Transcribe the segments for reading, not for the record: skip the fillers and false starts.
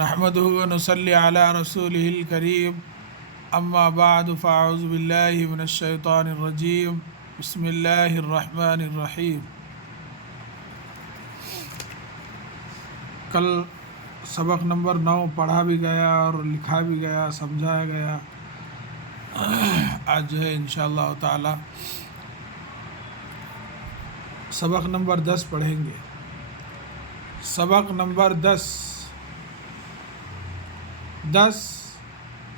نحمده ونصلي على رسوله الكريم اما بعد فاعوذ بالله من الشیطان الرجیم بسم اللہ الرحمن الرحیم۔ کل سبق نمبر 9 پڑھا بھی گیا اور لکھا بھی گیا، سمجھایا گیا۔ آج جو ہے انشاءاللہ تعالی سبق نمبر 10 پڑھیں گے۔ سبق نمبر 10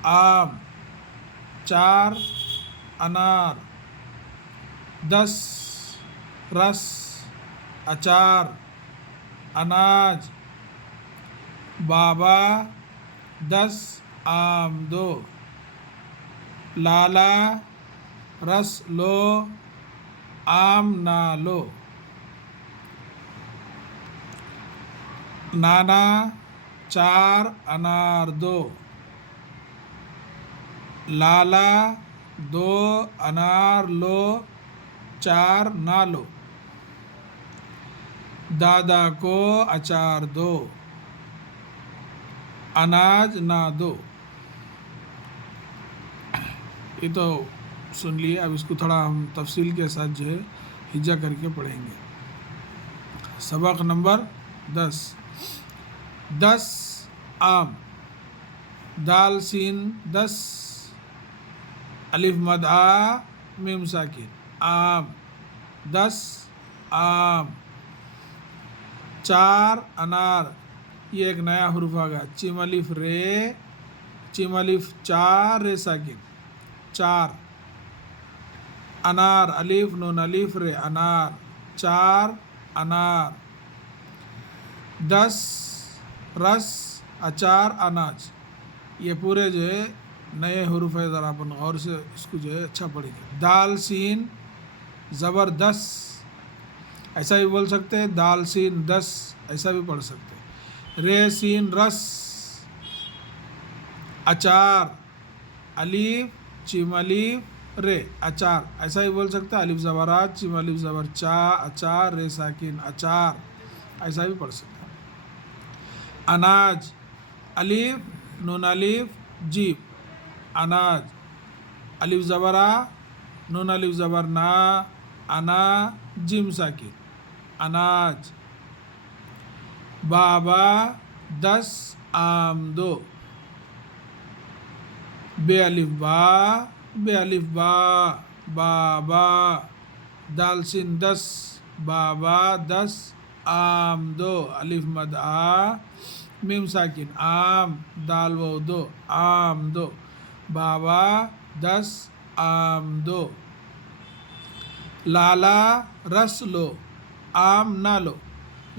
آم 4 انار 10 رس اچار اناج بابا 10 آم دو لالا رس لو آم نہ لو نانا 4 انار دو لالا 2 انار لو 4 نہ لو دادا کو اچار دو اناج نہ دو۔ یہ تو سن لیے، اب اس کو تھوڑا ہم تفصیل کے ساتھ جو ہے ہجا کر کے پڑھیں گے۔ سبق نمبر 10 آم دال سین 10 الف مد آ میم ساکن آم 10 آم 4 انار، یہ ایک نیا حروف آ گیا، چیم الف رے چیم الف 4 رے ساکن 4 انار الف نون الف رے انار 4 انار 10 رس اچار اناج۔ یہ پورے جو ہے نئے حروف ہے، ذرا اپن غور سے اس کو جو ہے اچھا پڑھیں گے۔ دال سین زبر 10 ایسا بھی بول سکتے ہیں، دال سین 10 ایسا بھی پڑھ سکتے ہیں۔ رے سین رس اچار الف چیم الف رے اچار ایسا بھی بول سکتے ہیں، الف زبرات چیم الف زبر چا اچار رے ساکن اچار ایسا بھی پڑھ سکتے ہیں۔ اناج الف نون الف جیم اناج الف زبرا نون الف زبر نا انا جیم ساکن اناج بابا 10 آم دو بے الف با بابا دال سین 10 بابا 10 آم دو الف مد آ میم ساکن آم دال و دو آم دو بابا 10 آم دو لالا رس لو آم نہ لو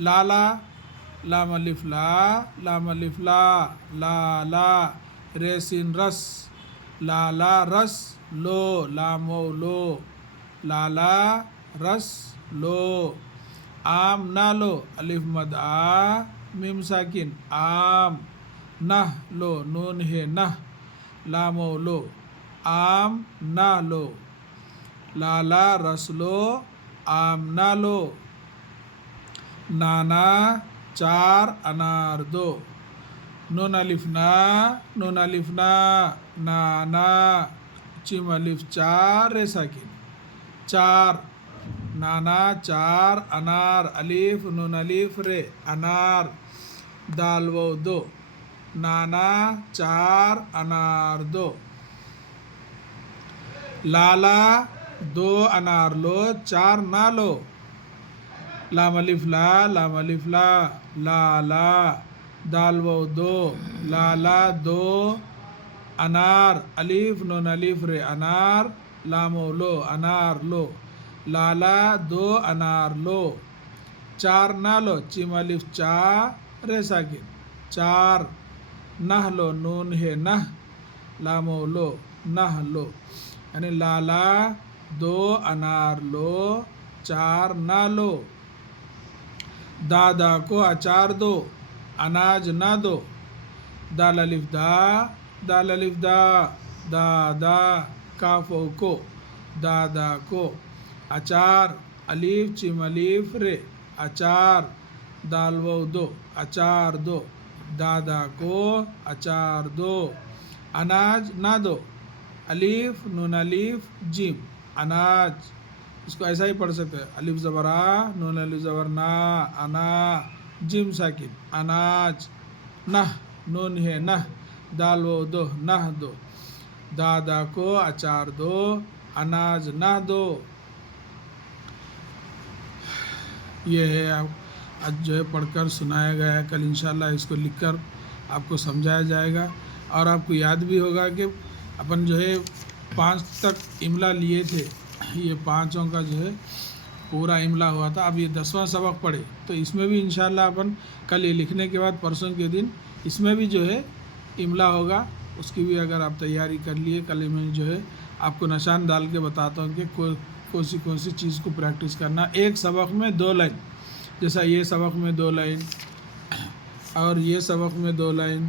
لالا لام الف لا لام الف لا لالا رے سین رس لالا رس لو لام و لو لالا رس لو آم نہ لو الف مد آ میم ساکن آم نہ لو نون ہے نہ لام و لو آم نہ لو لالا رس لو آم نہ لو نانا 4 انار دو نون الف نا نون الف نا نانا چیم الف 4 رے ساکن 4 نانا 4 انار الف نون الف رے انار دال و دو نانا 4 انار دو لالا 2 انار لو 4 نہ لو لام الف لا لام الف لا لالا دال و دو لالا 2 انار الف نون الف رے انار لام و لو انار لو لالا 2 انار لو 4 نہ لو چیم الف چا رے ساکن 4 نہ لو نون ہے نہ لام و لو نہ لو، یعنی لالا 2 انار لو 4 نہ لو دادا کو اچار دو اناج نہ دو دال الف دا دال الف دا دادا کاف و کو دادا کو اچار الف چیم الف رے اچار دال و دو اچار دو دادا کو اچار دو، اناج نہ دو، الف نون الف جیم اناج، اس کو ایسا ہی پڑھ سکتے ہیں، الف زبر آ نون الف زبر نا انا جیم ساکن اناج، نہ نون ہے نہ، دال و دو نہ دو، دادا کو اچار دو، اناج نہ دو۔ یہ ہے آج جو ہے پڑھ کر سنایا گیا ہے، کل انشاءاللہ اس کو لکھ کر آپ کو سمجھایا جائے گا، اور آپ کو یاد بھی ہوگا کہ اپن جو ہے 5 تک املا لیے تھے، یہ 5 کا جو ہے پورا املا ہوا تھا، اب یہ 10واں سبق پڑھے تو اس میں بھی انشاءاللہ اپن کل یہ لکھنے کے بعد پرسوں کے دن اس میں بھی جو ہے املا ہوگا، اس کی بھی اگر آپ تیاری کر لیے، کل میں جو ہے آپ کو نشان ڈال کے بتاتا ہوں کہ کون سی چیز کو پریکٹس کرنا، ایک سبق میں 2 لائن، جیسا یہ سبق میں 2 لائن اور یہ سبق میں 2 لائن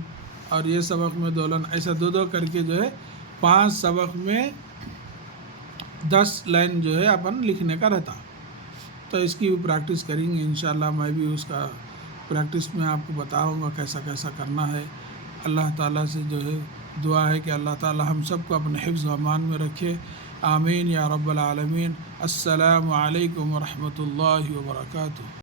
اور یہ سبق میں 2 لائن، ایسا 2 کر کے جو ہے 5 سبق میں 10 لائن جو ہے اپن لکھنے کا رہتا، تو اس کی بھی پریکٹس کریں گے انشاءاللہ، میں بھی اس کا پریکٹس میں آپ کو بتاؤں گا کیسا کیسا کرنا ہے۔ اللہ تعالیٰ سے جو ہے دعا ہے کہ اللہ تعالیٰ ہم سب کو اپنے حفظ و امان میں رکھے، آمین یا رب العالمین۔ السلام علیکم ورحمۃ اللہ وبرکاتہ۔